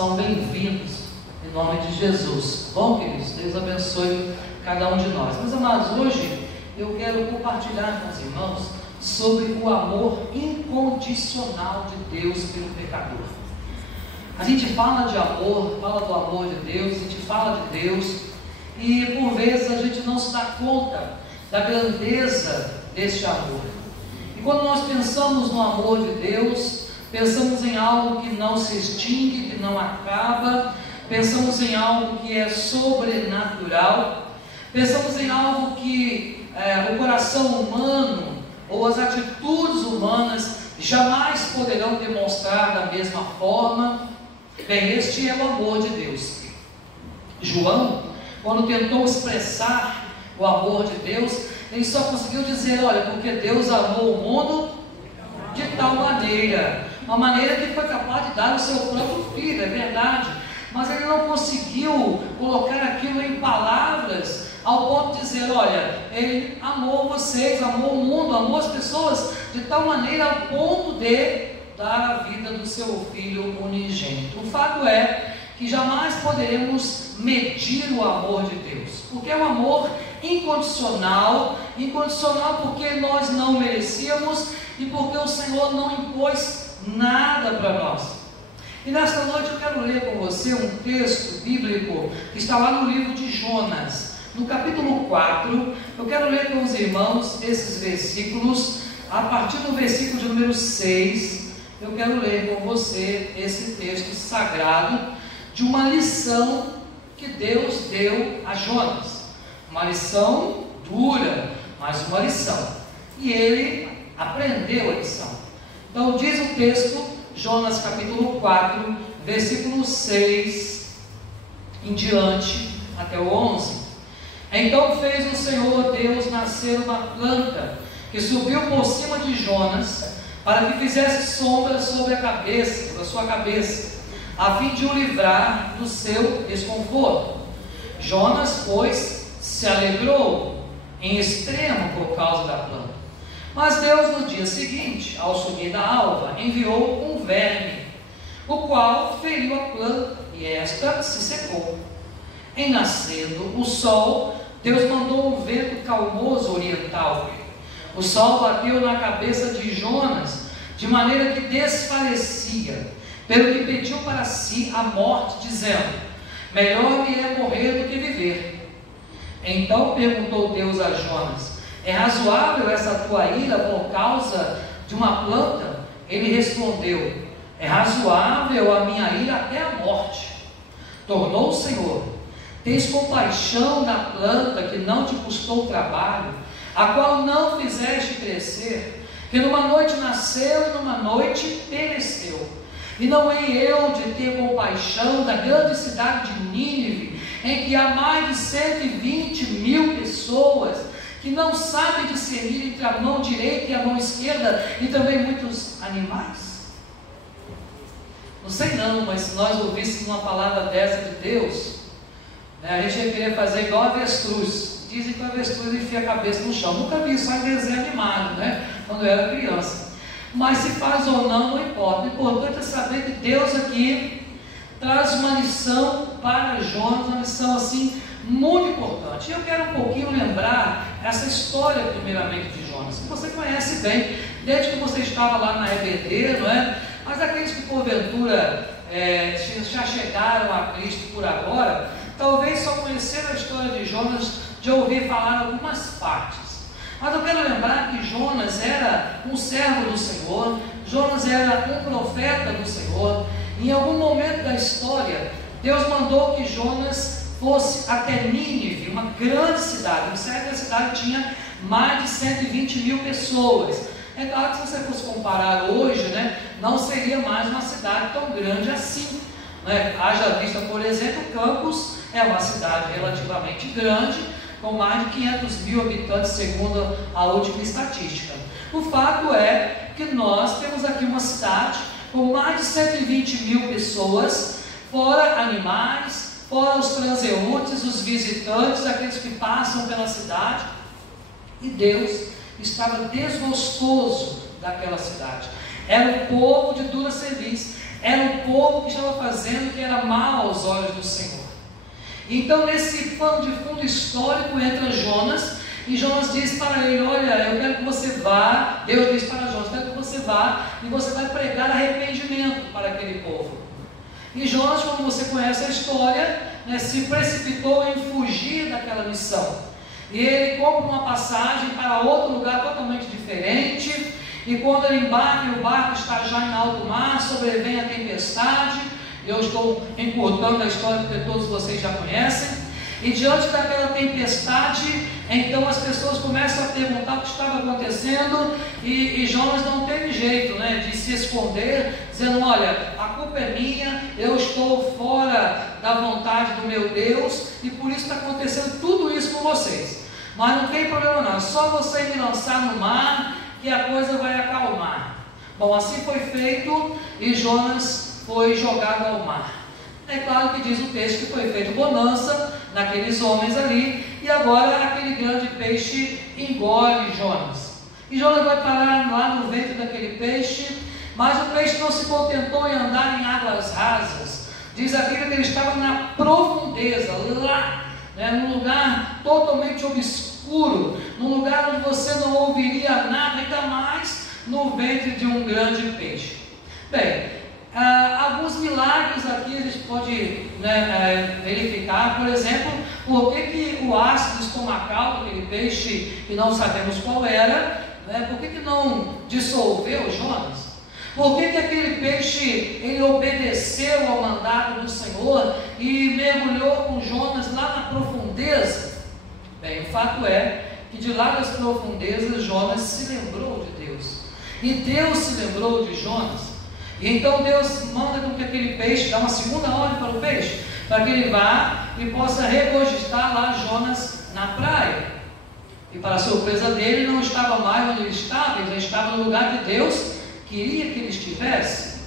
são bem-vindos em nome de Jesus. Bom, queridos, Deus abençoe cada um de nós. Meus amados, hoje eu quero compartilhar com os irmãos sobre o amor incondicional de Deus pelo pecador. A gente fala de amor, fala do amor de Deus, a gente fala de Deus, e por vezes a gente não se dá conta da grandeza deste amor. E quando nós pensamos no amor de Deus, pensamos em algo que não se extingue, que não acaba, pensamos em algo que é sobrenatural, pensamos em algo que o coração humano ou as atitudes humanas jamais poderão demonstrar da mesma forma. Bem, este é o amor de Deus. João, quando tentou expressar o amor de Deus, ele só conseguiu dizer, olha, porque Deus amou o mundo de tal maneira, uma maneira que foi capaz de dar o seu próprio filho, é verdade, mas ele não conseguiu colocar aquilo em palavras, ao ponto de dizer, olha, ele amou vocês, amou o mundo, amou as pessoas, de tal maneira ao ponto de dar a vida do seu filho unigênito. O fato é que jamais poderemos medir o amor de Deus, porque é um amor incondicional, incondicional porque nós não merecíamos e porque o Senhor não impôs nada para nós. E nesta noite eu quero ler com você um texto bíblico que está lá no livro de Jonas, no capítulo 4, eu quero ler com os irmãos esses versículos, a partir do versículo de número 6, eu quero ler com você esse texto sagrado, de uma lição que Deus deu a Jonas, uma lição dura, mas uma lição, e ele aprendeu a lição. Então diz o texto, Jonas capítulo 4, versículo 6 em diante, até o 11. Então fez o Senhor Deus nascer uma planta, que subiu por cima de Jonas, para que fizesse sombra sobre a sua cabeça, a fim de o livrar do seu desconforto. Jonas, pois, se alegrou em extremo por causa da planta. Mas Deus, no dia seguinte, ao subir da alva, enviou um verme, o qual feriu a planta, e esta se secou. Em nascendo o sol, Deus mandou um vento calmoso oriental. O sol bateu na cabeça de Jonas, de maneira que desfalecia, pelo que pediu para si a morte, dizendo, melhor me é morrer do que viver. Então perguntou Deus a Jonas, é razoável essa tua ira por causa de uma planta? Ele respondeu, é razoável a minha ira até a morte. Tornou o Senhor, tens compaixão da planta que não te custou trabalho, a qual não fizeste crescer, que numa noite nasceu e numa noite pereceu. E não hei eu de ter compaixão da grande cidade de Nínive, em que há mais de 120 mil pessoas, que não sabem discernir entre a mão direita e a mão esquerda, e também muitos animais? Não sei não, mas se nós ouvíssemos uma palavra dessa de Deus, a gente ia querer fazer igual a avestruz. Dizem que o avestruz enfia a cabeça no chão. Nunca vi isso em desenho animado, quando eu era criança. Mas se faz ou não, não importa. O importante é saber que Deus aqui traz uma lição para Jonas, uma lição assim muito importante. E eu quero um pouquinho lembrar essa história primeiramente de Jonas, que você conhece bem, desde que você estava lá na EBD, não é? Mas aqueles que porventura já chegaram a Cristo por agora, talvez só conheceram a história de Jonas de ouvir falar algumas partes. Mas eu quero lembrar que Jonas era um servo do Senhor, Jonas era um profeta do Senhor. Em algum momento da história, Deus mandou que Jonas fosse até Nínive, uma grande cidade. Certo que a cidade tinha mais de 120 mil pessoas. É claro que se você fosse comparar hoje, não seria mais uma cidade tão grande assim. Haja vista, por exemplo, Campos é uma cidade relativamente grande, com mais de 500 mil habitantes, segundo a última estatística. O fato é que nós temos aqui uma cidade com mais de 120 mil pessoas, fora animais, fora os transeuntes, os visitantes, aqueles que passam pela cidade, e Deus estava desgostoso daquela cidade. Era um povo de dura serviço, era um povo que estava fazendo o que era mal aos olhos do Senhor. Então, nesse pano de fundo histórico entra Jonas, e Jonas diz para ele: olha, eu quero que você vá. Deus diz para Jonas: quero que você vá e você vai pregar arrependimento para aquele povo. E Jonas, como você conhece a história, se precipitou em fugir daquela missão. E ele compra uma passagem para outro lugar totalmente diferente. E quando ele embarca, e o barco está já em alto mar, sobrevém a tempestade. Eu estou encurtando a história porque todos vocês já conhecem. E diante daquela tempestade, então as pessoas começam a perguntar o que estava acontecendo. E Jonas não teve jeito, de se esconder, dizendo: olha, a culpa é minha, eu estou fora da vontade do meu Deus, e por isso está acontecendo tudo isso com vocês. Mas não tem problema não, é só você me lançar no mar que a coisa vai acalmar. Bom, assim foi feito, e Jonas foi jogado ao mar. É claro que diz o texto que foi feito bonança naqueles homens ali, e agora aquele grande peixe engole Jonas. E Jonas vai parar lá no ventre daquele peixe, mas o peixe não se contentou em andar em águas rasas. Diz a Bíblia que ele estava na profundeza, lá, num lugar totalmente obscuro, num lugar onde você não ouviria nada, ainda mais no ventre de um grande peixe. Bem, alguns milagres aqui a gente pode verificar. Por exemplo, por que o ácido estomacal daquele peixe, que não sabemos qual era, por que não dissolveu Jonas? Por que aquele peixe ele obedeceu ao mandato do Senhor e mergulhou com Jonas lá na profundeza? Bem, o fato é que de lá das profundezas Jonas se lembrou de Deus, e Deus se lembrou de Jonas. E então Deus manda com que aquele peixe, dá uma segunda ordem para o peixe, para que ele vá e possa regurgitar lá Jonas na praia. E para a surpresa dele, ele não estava mais onde ele estava, ele já estava no lugar que Deus queria que ele estivesse.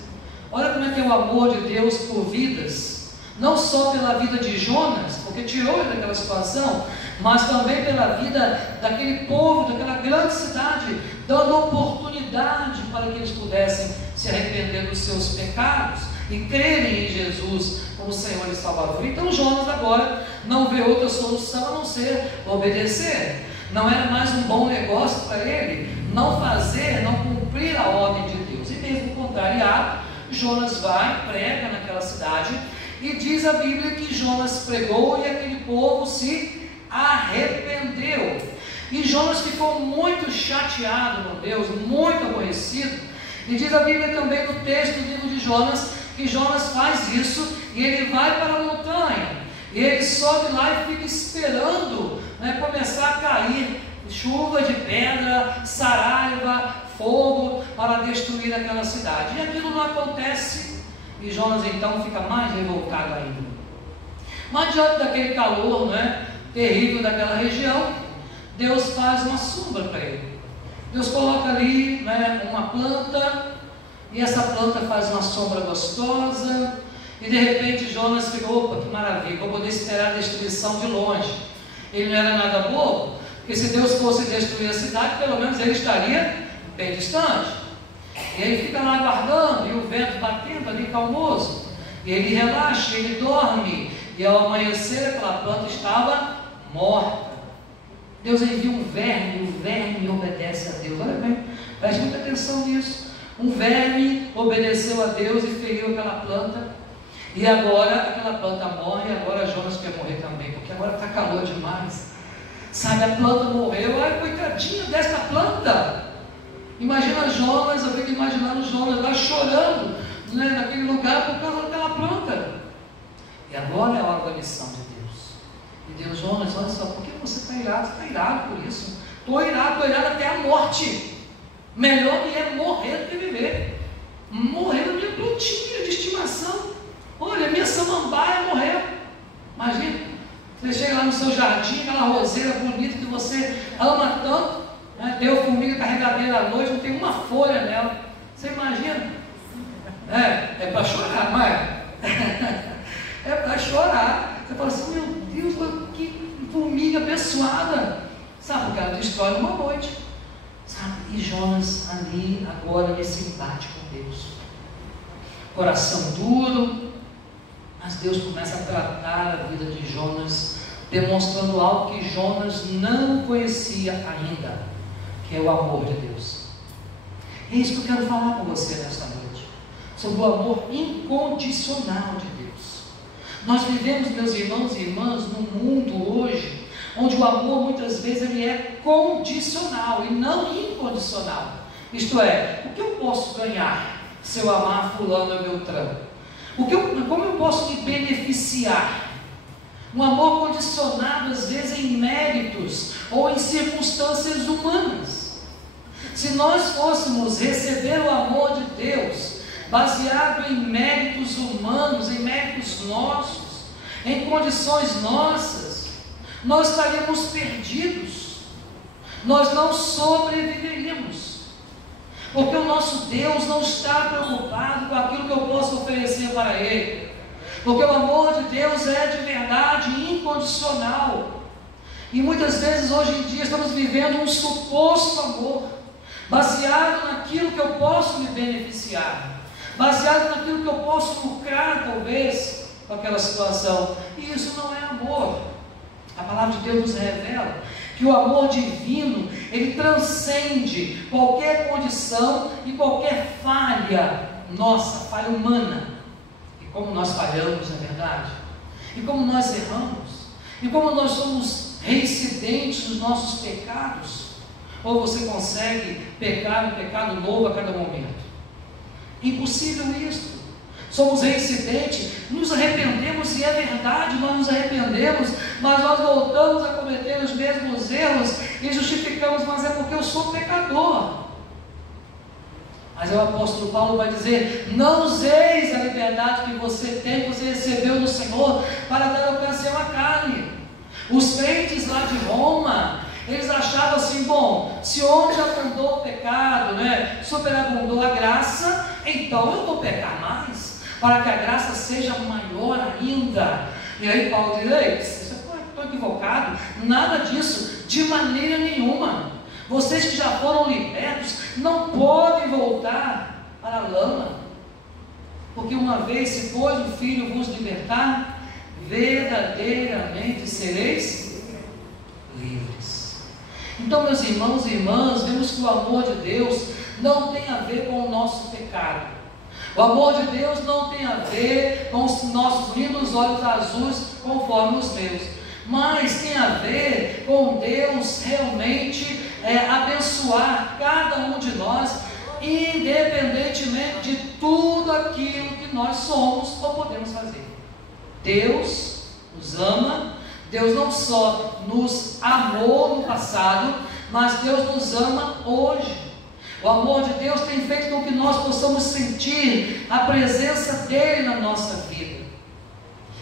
Olha como é que é o amor de Deus por vidas, não só pela vida de Jonas, porque tirou ele daquela situação, mas também pela vida daquele povo, daquela grande cidade, dando oportunidade para que eles pudessem se arrepender dos seus pecados e crerem em Jesus como Senhor e Salvador. Então Jonas agora não vê outra solução a não ser obedecer. Não era mais um bom negócio para ele não fazer, não cumprir a ordem de Deus. E mesmo contrariado, Jonas vai, prega naquela cidade, e diz a Bíblia que Jonas pregou e aquele povo se arrependeu. E Jonas ficou muito chateado com Deus, muito aborrecido. E diz a Bíblia também no texto do livro de Jonas, que Jonas faz isso e ele vai para a montanha. E ele sobe lá e fica esperando começar a cair chuva de pedra, saraiva, fogo, para destruir aquela cidade. E aquilo não acontece, e Jonas então fica mais revoltado ainda. Mas diante daquele calor terrível daquela região, Deus faz uma sombra para ele. Deus coloca ali uma planta, e essa planta faz uma sombra gostosa, e de repente Jonas fica: opa, que maravilha, vou poder esperar a destruição de longe. Ele não era nada bobo, porque se Deus fosse destruir a cidade, pelo menos ele estaria bem distante. E ele fica lá aguardando, e o vento batendo ali calmoso, e ele relaxa, ele dorme, e ao amanhecer aquela planta estava morta. Deus envia um verme, e o verme obedece a Deus. Olha bem, preste muita atenção nisso. Um verme obedeceu a Deus e feriu aquela planta, e agora aquela planta morre, e agora Jonas quer morrer também, porque agora está calor demais. Sabe, a planta morreu, ai coitadinho desta planta. Imagina Jonas, eu fico imaginando Jonas lá chorando naquele lugar por causa daquela planta. E agora é a hora da missão de Deus. E Deus: Jonas, olha só, por que você está irado? Você está irado por isso? Estou irado até a morte. Melhor me é morrer do que viver. Morrer na minha plantinha de estimação. Olha, minha samambaia morreu. Imagina, você chega lá no seu jardim, aquela roseira bonita que você ama tanto, deu formiga carregadeira à noite, não tem uma folha nela. Você imagina? É para chorar, não é? É para chorar. Você fala assim: meu Deus, que formiga abençoada. Sabe, porque ela destrói uma noite. Sabe? E Jonas ali, agora, nesse embate com Deus. coração duro. Mas Deus começa a tratar a vida de Jonas, demonstrando algo que Jonas não conhecia ainda, que é o amor de Deus. É isso que eu quero falar com você nesta noite, sobre o amor incondicional de Deus. Nós vivemos, meus irmãos e irmãs, num mundo hoje, onde o amor muitas vezes ele é condicional e não incondicional. Isto é, o que eu posso ganhar se eu amar fulano ou beltrano? Como eu posso me beneficiar? Um amor condicionado às vezes em méritos ou em circunstâncias humanas. Se nós fôssemos receber o amor de Deus baseado em méritos humanos, em méritos nossos, em condições nossas, nós estaríamos perdidos, nós não sobreviveríamos, porque o nosso Deus não está preocupado com aquilo que eu posso oferecer para Ele, porque o amor de Deus é de verdade incondicional. E muitas vezes hoje em dia estamos vivendo um suposto amor, baseado naquilo que eu posso me beneficiar, baseado naquilo que eu posso lucrar talvez com aquela situação, e isso não é amor. A palavra de Deus nos revela que o amor divino, ele transcende qualquer condição e qualquer falha nossa, falha humana. E como nós falhamos, na verdade, e como nós erramos, e como nós somos reincidentes nos nossos pecados. Ou você consegue pecar um pecado novo a cada momento? Impossível isso. Somos reincidentes, nos arrependemos, e é verdade, nós nos arrependemos, mas nós voltamos a cometer os mesmos erros e justificamos, mas é porque eu sou pecador. Mas o apóstolo Paulo vai dizer: não useis a liberdade que você tem, que você recebeu do Senhor, para dar ocasião à carne. Os crentes lá de Roma, eles achavam assim: bom, se onde abundou o pecado, superabundou a graça, então eu vou pecar mais, para que a graça seja maior ainda. E aí Paulo diz: ei, você está equivocado, nada disso, de maneira nenhuma. Vocês que já foram libertos não podem voltar para a lama, porque uma vez, se pois o Filho vos libertar, verdadeiramente sereis livres. Então, meus irmãos e irmãs, vemos que o amor de Deus não tem a ver com o nosso pecado. O amor de Deus não tem a ver com os nossos lindos olhos azuis conforme os meus, mas tem a ver com Deus realmente abençoar cada um de nós, independentemente de tudo aquilo que nós somos ou podemos fazer. Deus nos ama. Deus não só nos amou no passado, mas Deus nos ama hoje. O amor de Deus tem feito com que nós possamos sentir a presença dEle na nossa vida.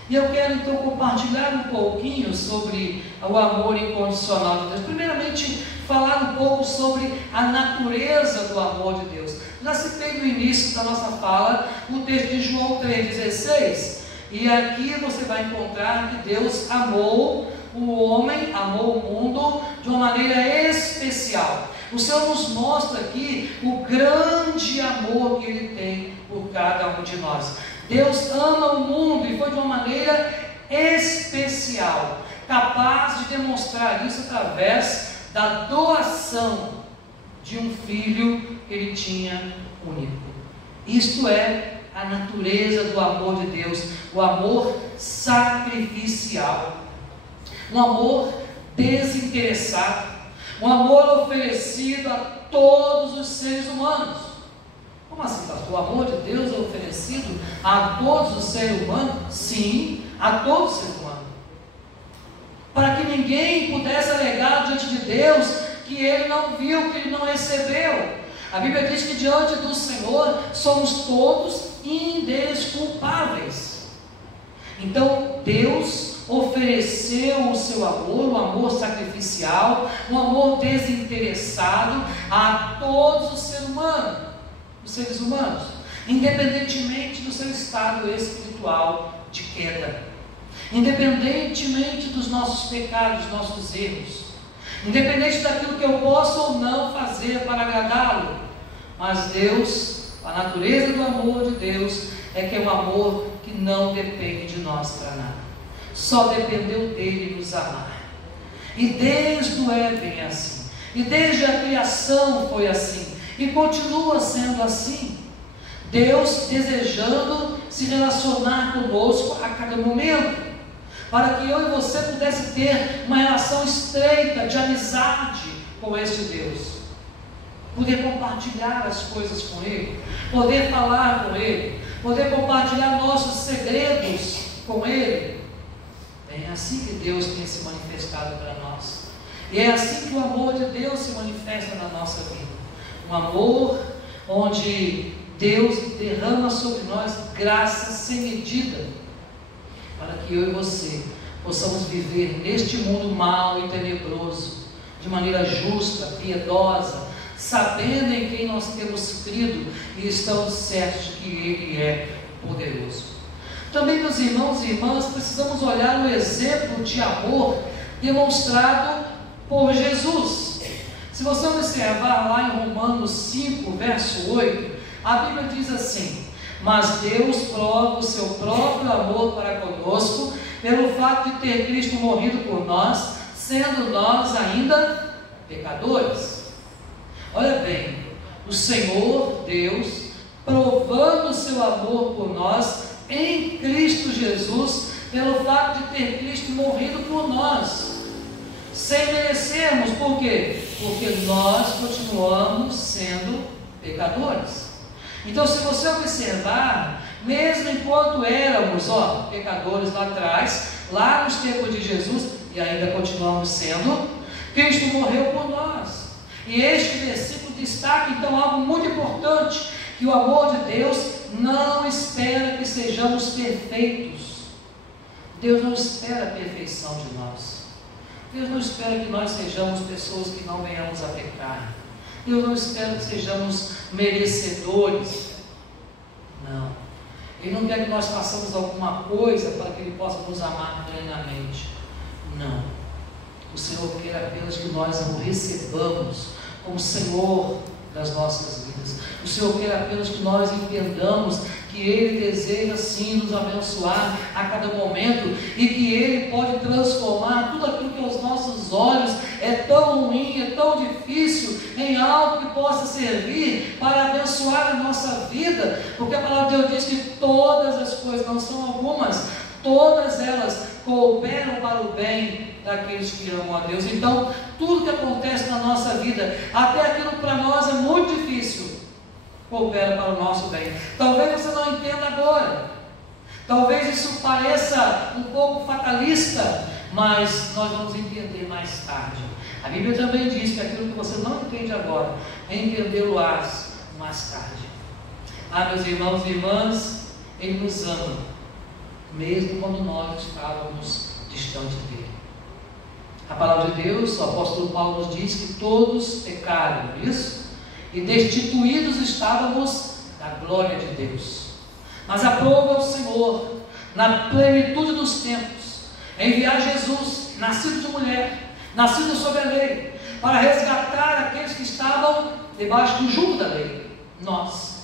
E eu quero então compartilhar um pouquinho sobre o amor incondicional de Deus. Primeiramente, falar um pouco sobre a natureza do amor de Deus. Já citei no início da nossa fala o texto de João 3,16. E aqui você vai encontrar que Deus amou o homem, amou o mundo de uma maneira especial. O Senhor nos mostra aqui o grande amor que Ele tem por cada um de nós. Deus ama o mundo e foi de uma maneira especial, capaz de demonstrar isso através da doação de um filho que Ele tinha único. Isto é a natureza do amor de Deus, o amor sacrificial, um amor desinteressado, um amor oferecido a todos os seres humanos. Como assim, pastor? O amor de Deus é oferecido a todos os seres humanos? Sim, a todos os seres humanos, para que ninguém pudesse alegar diante de Deus que ele não viu, que ele não recebeu. A Bíblia diz que diante do Senhor somos todos indesculpáveis. Então Deus ofereceu o seu amor, um amor sacrificial, um amor desinteressado a todos os seres humanos, independentemente do seu estado espiritual de queda, independentemente dos nossos pecados, nossos erros, independente daquilo que eu posso ou não fazer para agradá-lo. Mas Deus, a natureza do amor de Deus, é que é um amor que não depende de nós para nada. Só dependeu dele nos amar. E desde o Éden é assim. E desde a criação foi assim. E continua sendo assim. Deus desejando se relacionar conosco a cada momento, para que eu e você pudesse ter uma relação estreita de amizade com este Deus, poder compartilhar as coisas com Ele, poder falar com Ele, poder compartilhar nossos segredos com Ele. É assim que Deus tem se manifestado para nós, e é assim que o amor de Deus se manifesta na nossa vida, um amor onde Deus derrama sobre nós graça sem medida, para que eu e você possamos viver neste mundo mau e tenebroso, de maneira justa, piedosa, sabendo em quem nós temos crido e estamos certos de que Ele é poderoso. Também, meus irmãos e irmãs, precisamos olhar o exemplo de amor demonstrado por Jesus. Se você observar lá em Romanos 5, verso 8, a Bíblia diz assim: mas Deus prova o seu próprio amor para conosco, pelo fato de ter Cristo morrido por nós, sendo nós ainda pecadores. Olha bem, o Senhor Deus provando o seu amor por nós em Cristo Jesus, pelo fato de ter Cristo morrido por nós, sem merecermos. Por quê? Porque nós continuamos sendo pecadores. Então, se você observar, mesmo enquanto éramos pecadores lá atrás, lá nos tempos de Jesus, e ainda continuamos sendo, Cristo morreu por nós. E este versículo destaca então algo muito importante, que o amor de Deus não espera que sejamos perfeitos. Deus não espera a perfeição de nós. Deus não espera que nós sejamos pessoas que não venhamos a pecar. Deus não espera que sejamos merecedores. Não. Ele não quer que nós façamos alguma coisa para que Ele possa nos amar plenamente. Não. O Senhor quer apenas que nós o recebamos como Senhor das nossas vidas. O Senhor quer apenas que nós entendamos que Ele deseja sim nos abençoar a cada momento, e que Ele pode transformar tudo aquilo que aos nossos olhos é tão ruim, é tão difícil, em algo que possa servir para abençoar a nossa vida, porque a palavra de Deus diz que todas as coisas, não são algumas, todas elas cooperam para o bem daqueles que amam a Deus. Então, tudo que acontece na nossa vida, até aquilo que para nós é muito difícil, coopera para o nosso bem. Talvez você não entenda agora, talvez isso pareça um pouco fatalista, mas nós vamos entender mais tarde. A Bíblia também diz que aquilo que você não entende agora, entendê-lo-ás mais tarde. Meus irmãos e irmãs, Ele nos ama, mesmo quando nós estávamos distante dEle. A palavra de Deus, o apóstolo Paulo nos diz que todos pecaram, isso? E destituídos estávamos da glória de Deus. Mas aprova o Senhor, na plenitude dos tempos, enviar Jesus, nascido de mulher, nascido sob a lei, para resgatar aqueles que estavam debaixo do jugo da lei, nós.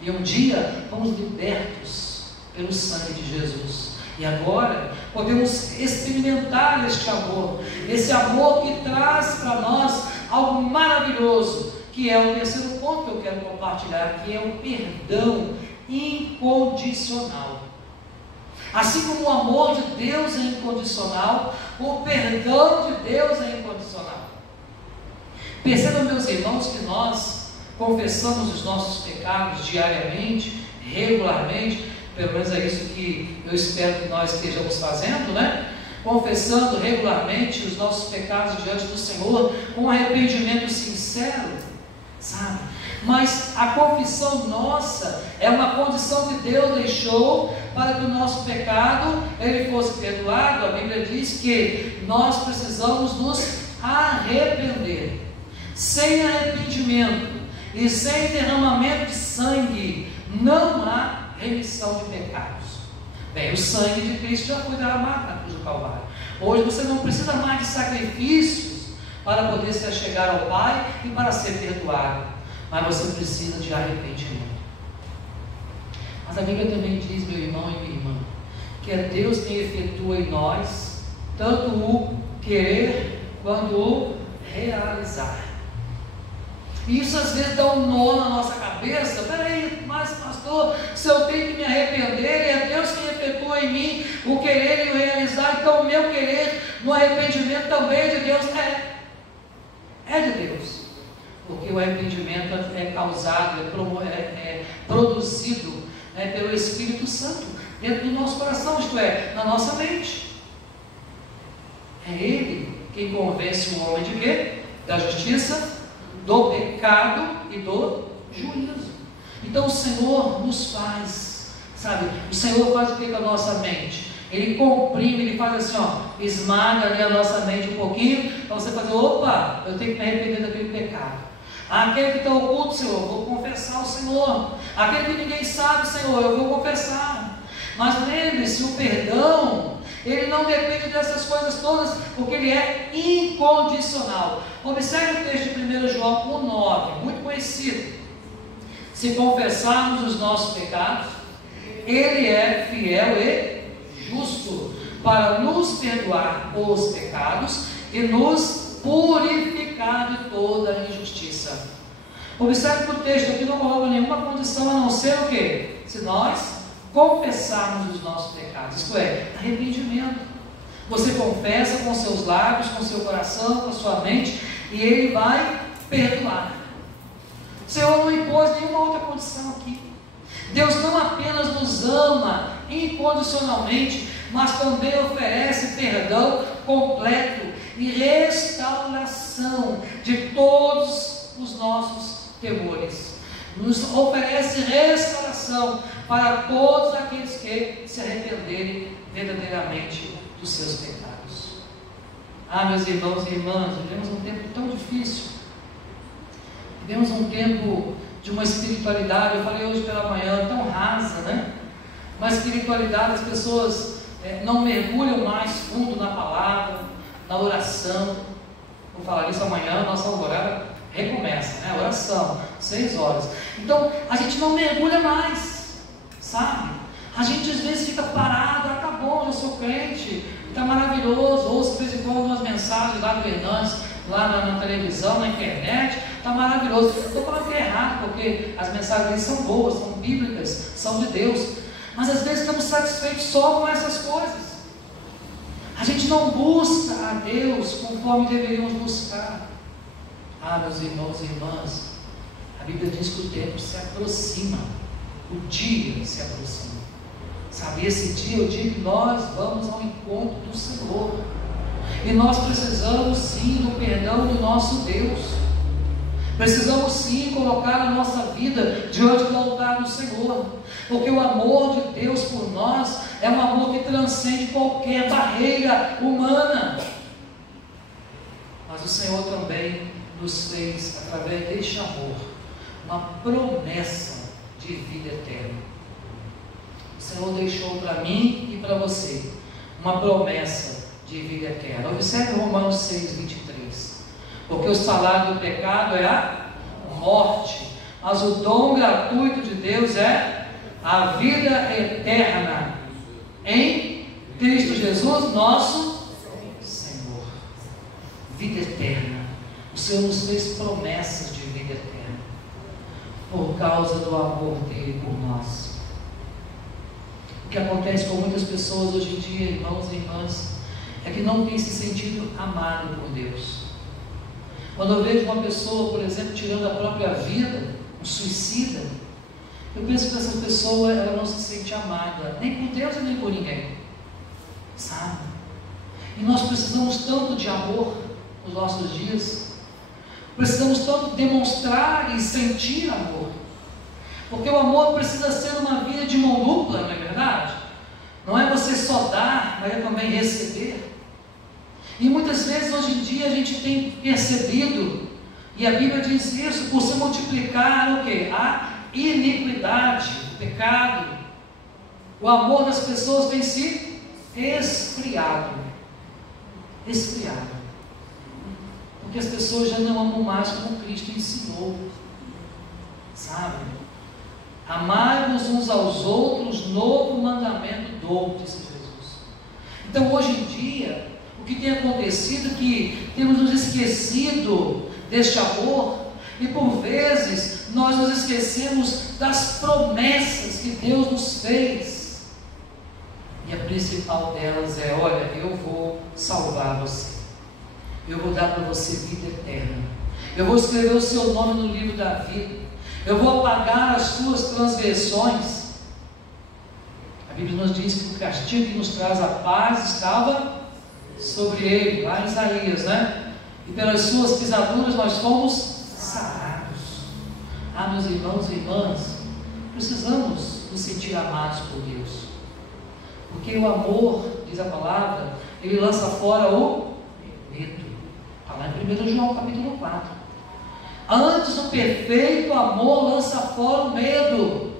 E um dia fomos libertos pelo sangue de Jesus. E agora podemos experimentar este amor, esse amor que traz para nós algo maravilhoso, que é o terceiro ponto que eu quero compartilhar, que é o perdão incondicional. Assim como o amor de Deus é incondicional, o perdão de Deus é incondicional. Percebam, meus irmãos, que nós confessamos os nossos pecados diariamente, regularmente, pelo menos é isso que eu espero que nós estejamos fazendo, né? Confessando regularmente os nossos pecados diante do Senhor, com arrependimento sincero, sabe? Mas a confissão nossa é uma condição que Deus deixou para que o nosso pecado ele fosse perdoado. A Bíblia diz que nós precisamos nos arrepender. Sem arrependimento e sem derramamento de sangue não há remissão de pecados. Bem, o sangue de Cristo já foi derramado na cruz do Calvário. Hoje você não precisa mais de sacrifícios para poder se achegar ao Pai e para ser perdoado, mas você precisa de arrependimento. Mas a Bíblia também diz, meu irmão e minha irmã, que é Deus quem efetua em nós tanto o querer quanto o realizar. E isso às vezes dá um nó na nossa cabeça. Peraí, mas pastor, se eu tenho que me arrepender, é Deus quem efetua em mim o querer e o realizar, então o meu querer no arrependimento também é de Deus. É de Deus, porque o arrependimento é causado, é produzido pelo Espírito Santo dentro do nosso coração, isto é, na nossa mente. É Ele quem convence o homem de quê? Da justiça, do pecado e do juízo. Então o Senhor nos faz, sabe? O Senhor faz o que com a nossa mente? Ele comprime, Ele faz assim, ó, esmaga ali a nossa mente um pouquinho, para você fazer, opa, eu tenho que me arrepender daquele pecado. Aquele que está oculto, Senhor, eu vou confessar o Senhor. Aquele que ninguém sabe, Senhor, eu vou confessar. Mas lembre-se, o perdão, ele não depende dessas coisas todas, porque ele é incondicional. Observe o texto de 1 João 1,9, muito conhecido. Se confessarmos os nossos pecados, Ele é fiel e justo para nos perdoar os pecados e nos purificar de toda injustiça. Observe que o texto aqui não coloca nenhuma condição a não ser o quê? Se nós confessarmos os nossos pecados, isto é, arrependimento. Você confessa com seus lábios, com seu coração, com a sua mente, e Ele vai perdoar. O Senhor não impôs nenhuma outra condição aqui. Deus não apenas nos ama incondicionalmente, mas também oferece perdão completo e restauração de todos os nossos temores. Nos oferece restauração para todos aqueles que se arrependerem verdadeiramente dos seus pecados. Meus irmãos e irmãs, vivemos um tempo tão difícil, vivemos um tempo de uma espiritualidade, eu falei hoje pela manhã, tão rasa, né? Uma espiritualidade, as pessoas não mergulham mais fundo na palavra, na oração. Vou falar isso amanhã, nossa alvorada recomeça, né? Oração, 6 horas. Então, a gente não mergulha mais, sabe? A gente às vezes fica parado, tá bom, já sou crente, tá maravilhoso, ouço de vez em quando umas mensagens lá do Hernandes, lá na televisão, na internet, tá maravilhoso. Eu estou falando que é errado, porque as mensagens são boas, são bíblicas, são de Deus, mas às vezes estamos satisfeitos só com essas coisas. A gente não busca a Deus conforme deveríamos buscar. Meus irmãos e irmãs, a Bíblia diz que o tempo se aproxima, o dia se aproxima. Sabe, esse dia é o dia que nós vamos ao encontro do Senhor. E nós precisamos sim do perdão do nosso Deus. Precisamos sim colocar a nossa vida diante do altar do Senhor. Porque o amor de Deus por nós é um amor que transcende qualquer barreira humana. Mas o Senhor também nos fez, através deste amor, uma promessa de vida eterna. O Senhor deixou para mim e para você uma promessa de vida eterna. Observe Romanos 6, 23. Porque o salário do pecado é a morte, mas o dom gratuito de Deus é a vida eterna em Cristo Jesus, nosso Senhor. Vida eterna. O Senhor nos fez promessas de vida eterna por causa do amor dele por nós. O que acontece com muitas pessoas hoje em dia, irmãos e irmãs, é que não tem se sentido amado por Deus. Quando eu vejo uma pessoa, por exemplo, tirando a própria vida, um suicida, eu penso que essa pessoa ela não se sente amada, nem por Deus e nem por ninguém, sabe? E nós precisamos tanto de amor nos nossos dias, precisamos tanto demonstrar e sentir amor, porque o amor precisa ser uma via de mão dupla, não é verdade? Não é você só dar, mas é também receber. E muitas vezes hoje em dia a gente tem percebido, e a Bíblia diz isso, por se multiplicar o quê? A iniquidade, o pecado, o amor das pessoas tem se esfriado. Porque as pessoas já não amam mais como Cristo ensinou, sabe? Amai-vos uns aos outros, novo mandamento dou, disse Jesus. Então hoje em dia, o que tem acontecido é que temos nos esquecido deste amor, e por vezes nós nos esquecemos das promessas que Deus nos fez, e a principal delas é: olha, eu vou salvar você, eu vou dar para você vida eterna, eu vou escrever o seu nome no livro da vida, eu vou apagar as suas transgressões. A Bíblia nos diz que o castigo que nos traz a paz estava sobre ele, lá em Isaías, né? E pelas suas pisaduras nós fomos sarados. Ah, meus irmãos e irmãs, precisamos nos sentir amados por Deus, porque o amor, diz a palavra, ele lança fora o medo. Está lá em 1 João capítulo 4. Antes o perfeito amor lança fora o medo.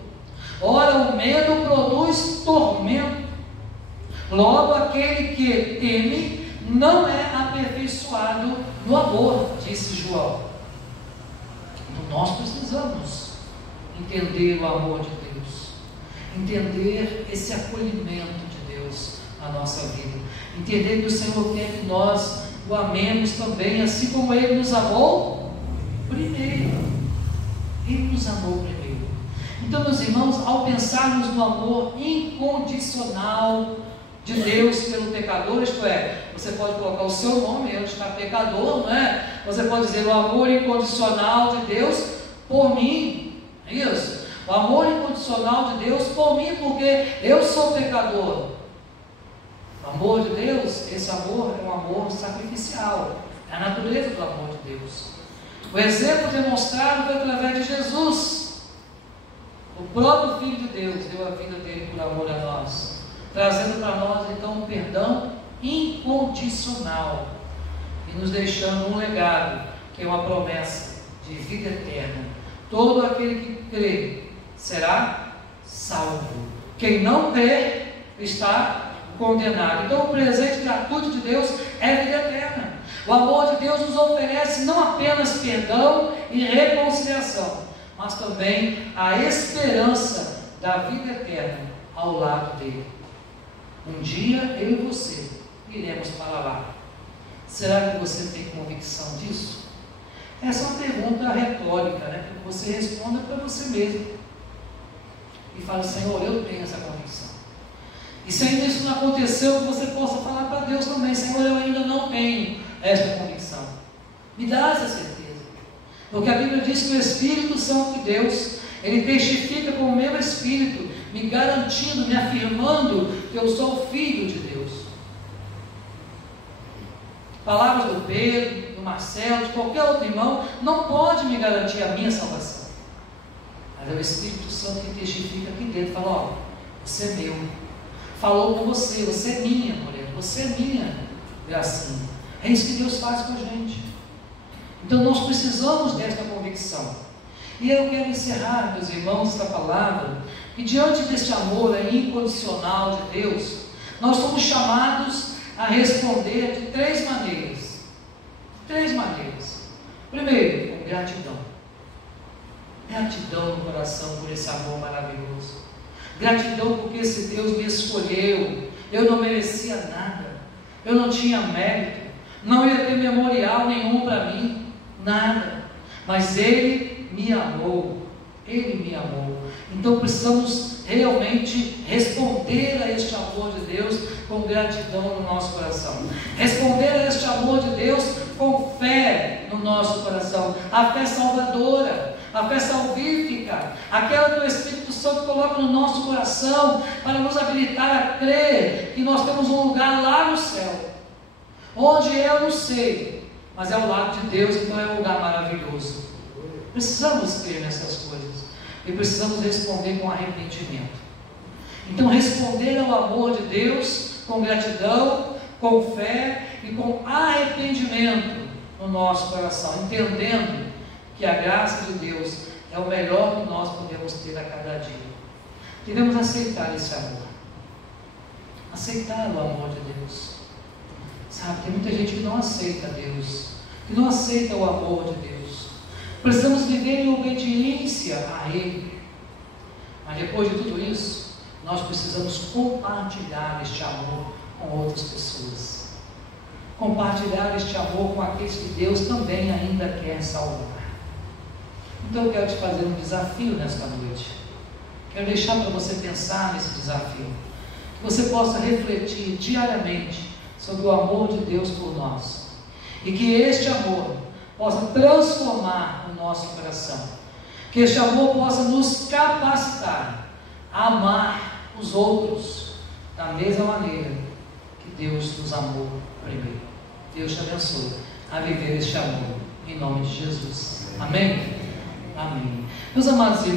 Ora, o medo produz tormento. Logo, aquele que teme não é aperfeiçoado no amor, disse João. Então nós precisamos entender o amor de Deus, entender esse acolhimento de Deus na nossa vida, entender que o Senhor quer que nós o amemos também, assim como Ele nos amou primeiro. Ele nos amou primeiro. Então, meus irmãos, ao pensarmos no amor incondicional de Deus pelo pecador, isto é, você pode colocar o seu nome antes de estar pecador, não é? Você pode dizer o amor incondicional de Deus por mim, é isso? O amor incondicional de Deus por mim, porque eu sou pecador. O amor de Deus, esse amor é um amor sacrificial, é a natureza do amor de Deus. O exemplo demonstrado foi através de Jesus. O próprio Filho de Deus deu a vida dele por amor a nós, trazendo para nós então um perdão incondicional e nos deixando um legado, que é uma promessa de vida eterna. Todo aquele que crê será salvo. Quem não crê está condenado. Então o presente gratuito de Deus é vida eterna. O amor de Deus nos oferece não apenas perdão e reconciliação, mas também a esperança da vida eterna ao lado dele. Um dia eu e você iremos para lá. Será que você tem convicção disso? Essa é uma pergunta retórica, né? Que você responda para você mesmo e fala: Senhor, eu tenho essa convicção. E se ainda isso não aconteceu, que você possa falar para Deus também: Senhor, eu ainda não tenho essa convicção. Me dá essa certeza. Porque a Bíblia diz que o Espírito Santo de Deus, ele testifica com o meu Espírito, me garantindo, me afirmando que eu sou filho de Deus. Palavras do Pedro, do Marcelo, de qualquer outro irmão, não pode me garantir a minha salvação. Mas é o Espírito Santo que testifica aqui dentro, fala: ó, você é meu. Falou com você, você é minha, mulher, você é minha. Gracinha. É isso que Deus faz com a gente. Então nós precisamos desta convicção. E eu quero encerrar, meus irmãos, esta palavra, que diante deste amor incondicional de Deus, nós somos chamados a responder de três maneiras. Três maneiras. Primeiro, com gratidão. Gratidão no coração por esse amor maravilhoso. Gratidão porque esse Deus me escolheu. Eu não merecia nada. Eu não tinha mérito. Não ia ter memorial nenhum para mim. Nada. Mas Ele me amou. Ele me amou. Então precisamos realmente responder a este amor de Deus com gratidão no nosso coração. Responder a este amor de Deus com fé no nosso coração. A fé salvadora, a fé salvífica, aquela que o Espírito Santo coloca no nosso coração para nos habilitar a crer que nós temos um lugar lá no céu, onde eu não sei, mas é o lado de Deus, então é um lugar maravilhoso. Precisamos crer nessas coisas e precisamos responder com arrependimento. Então, responder ao amor de Deus com gratidão, com fé e com arrependimento no nosso coração, entendendo que a graça de Deus é o melhor que nós podemos ter a cada dia. Devemos aceitar esse amor, aceitar o amor de Deus. Sabe, tem muita gente que não aceita Deus, que não aceita o amor de Deus. Precisamos viver em obediência a Ele. Mas depois de tudo isso, nós precisamos compartilhar este amor com outras pessoas. Compartilhar este amor com aqueles que Deus também ainda quer salvar. Então eu quero te fazer um desafio nesta noite. Quero deixar para você pensar nesse desafio. Que você possa refletir diariamente sobre o amor de Deus por nós. E que este amor possa transformar o nosso coração. Que este amor possa nos capacitar a amar os outros da mesma maneira que Deus nos amou primeiro. Deus te abençoe a viver este amor, em nome de Jesus. Amém? Amém. Meus amados irmãos,